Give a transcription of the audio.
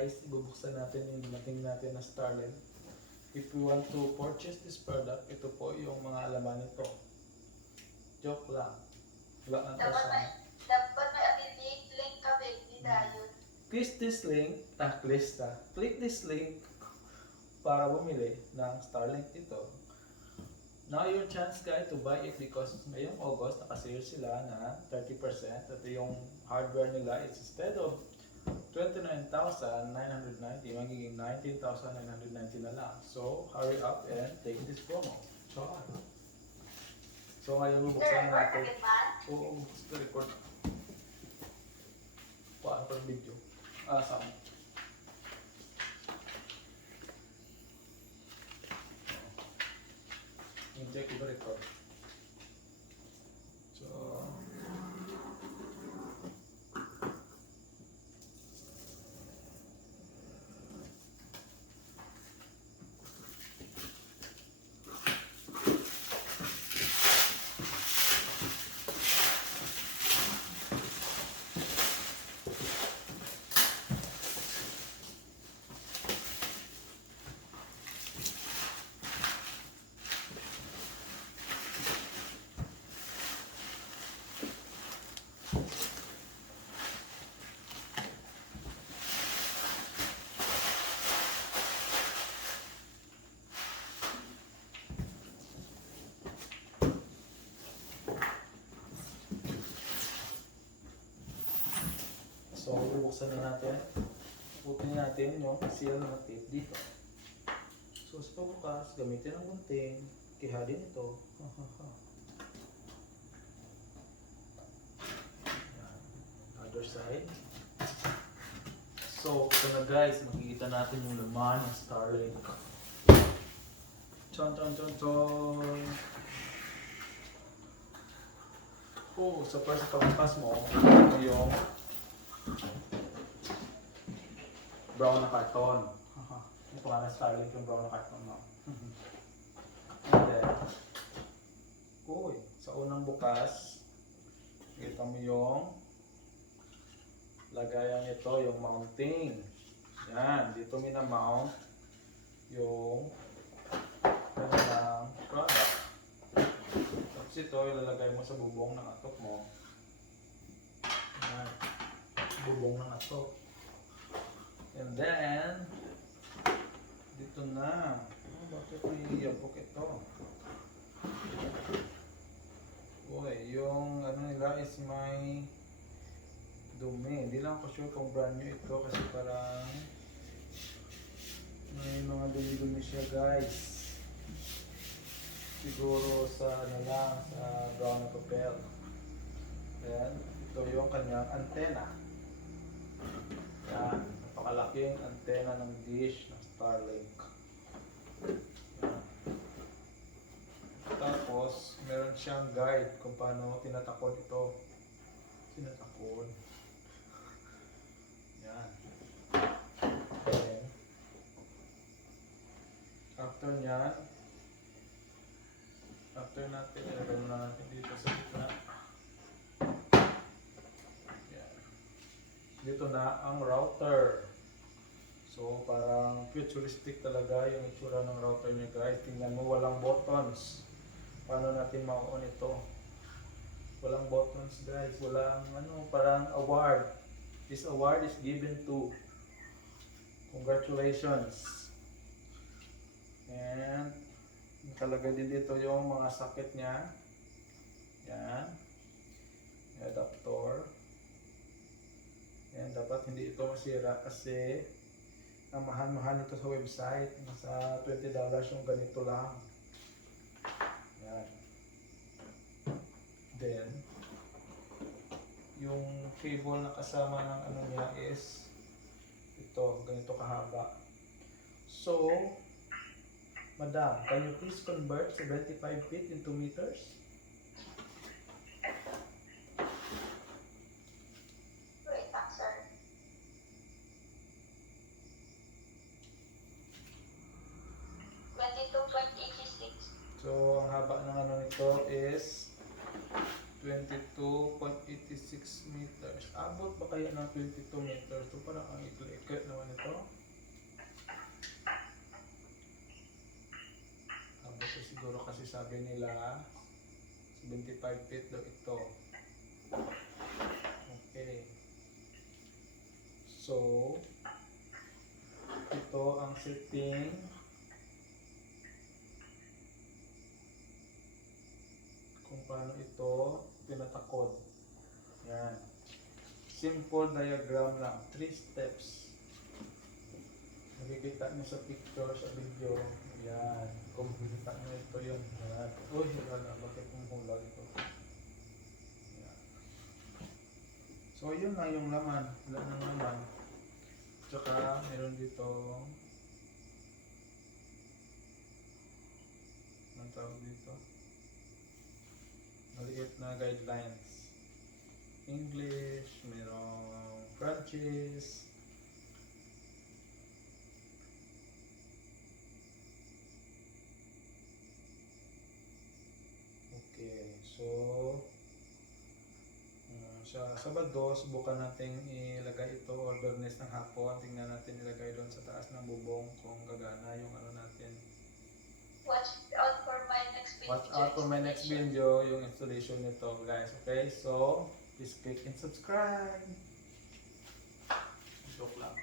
guys, ibubuksan natin yung dumating natin na Starlink. If you want to purchase this product, ito po yung mga alaman nito. Joke lang. Wala nang kasama. Dapat may affiliate link ka, baby, dahil. Click this link para bumili ng Starlink ito. Now your chance guys to buy it because ngayong August nakasale sila na 30%. Ito yung hardware nila. It's instead of 29,990 magiging 19,990 na lang. So hurry up and take this promo. So ngayon bubuksan na natin. Oo, record. Paano pa video? Saan? Check ko record. So So, bubuksan na natin. Buksan natin yung seal na tape dito. So, sa pagbukas, gamitin ang gunting. Kihadin ito. Other side. So, ito na guys. Makikita natin yung laman ng Starlink. Chon. Oh, so first sa pagbukas mo, ito yung brown na karton. Ito nga na Starlink yung brown na karton mo. And then, sa unang bukas, kita mo yung lagayan nito, yung mounting. Yan, dito mina-mount yung kanilang product. Tapos ito, ilalagay mo sa bubong ng atok mo. Yan, bubong ng atok. And then, dito na. Bakit may yabok ito? Yung ano nila is may dumi. Hindi lang ako sure kung brand new ito kasi parang may mga dumi-dumi siya guys. Siguro sa ano lang, sa brown na papel. Then, ito yung kanyang antena. Yan. Napakalaking antena ng dish ng Starlink. Yan. Tapos, meron siyang guide kung paano tinatakod ito. Tinatakod. Yan. Okay. After natin, ilagay na natin dito sa gitna. Yan. Dito na ang router. So, parang futuristic talaga yung itsura ng router niya guys. Tingnan mo, walang buttons. Paano natin ma-on ito? Walang buttons guys. Walang parang award. This award is given to. Congratulations. And nakalagay din dito yung mga socket niya. Yan. Adapter. Yan, dapat hindi ito masira kasi ang mahal-mahal nito sa website. Nasa $20 yung ganito lang. Yan. Then, yung cable na kasama ng ano niya is ito, ganito kahaba. So, Madam, can you please convert 75 feet into meters? Wait, sir. So, ang haba ng ano nito is 22.86 meters. Abot ba kaya ng 22 meters? So parang ang ikli-ikli naman ito. Abot ko siguro kasi sabi nila 75 feet daw ito. Okay. So, ito ang setting. Kung paano ito tinatakod. Yan. Simple diagram lang. 3 steps. Nakikita niyo sa picture, sa video. Yan. Kung makikita niyo ito yun. Yan. Uy, wala. Bakit hula ito? Yan. So, yun na yung laman. Wala nang laman. Tsaka, meron dito anong tawag dito? Maliit na guidelines. English, merong French. Okay, so sa Sabado, subukan natin ilagay ito or Biyernes ng hapon. Tingnan natin ilagay doon sa taas ng bubong kung gagana yung ano natin. Watch out for my next video. Watch out for my next video, yung installation nito guys. Okay, so please click and subscribe. Joke lang.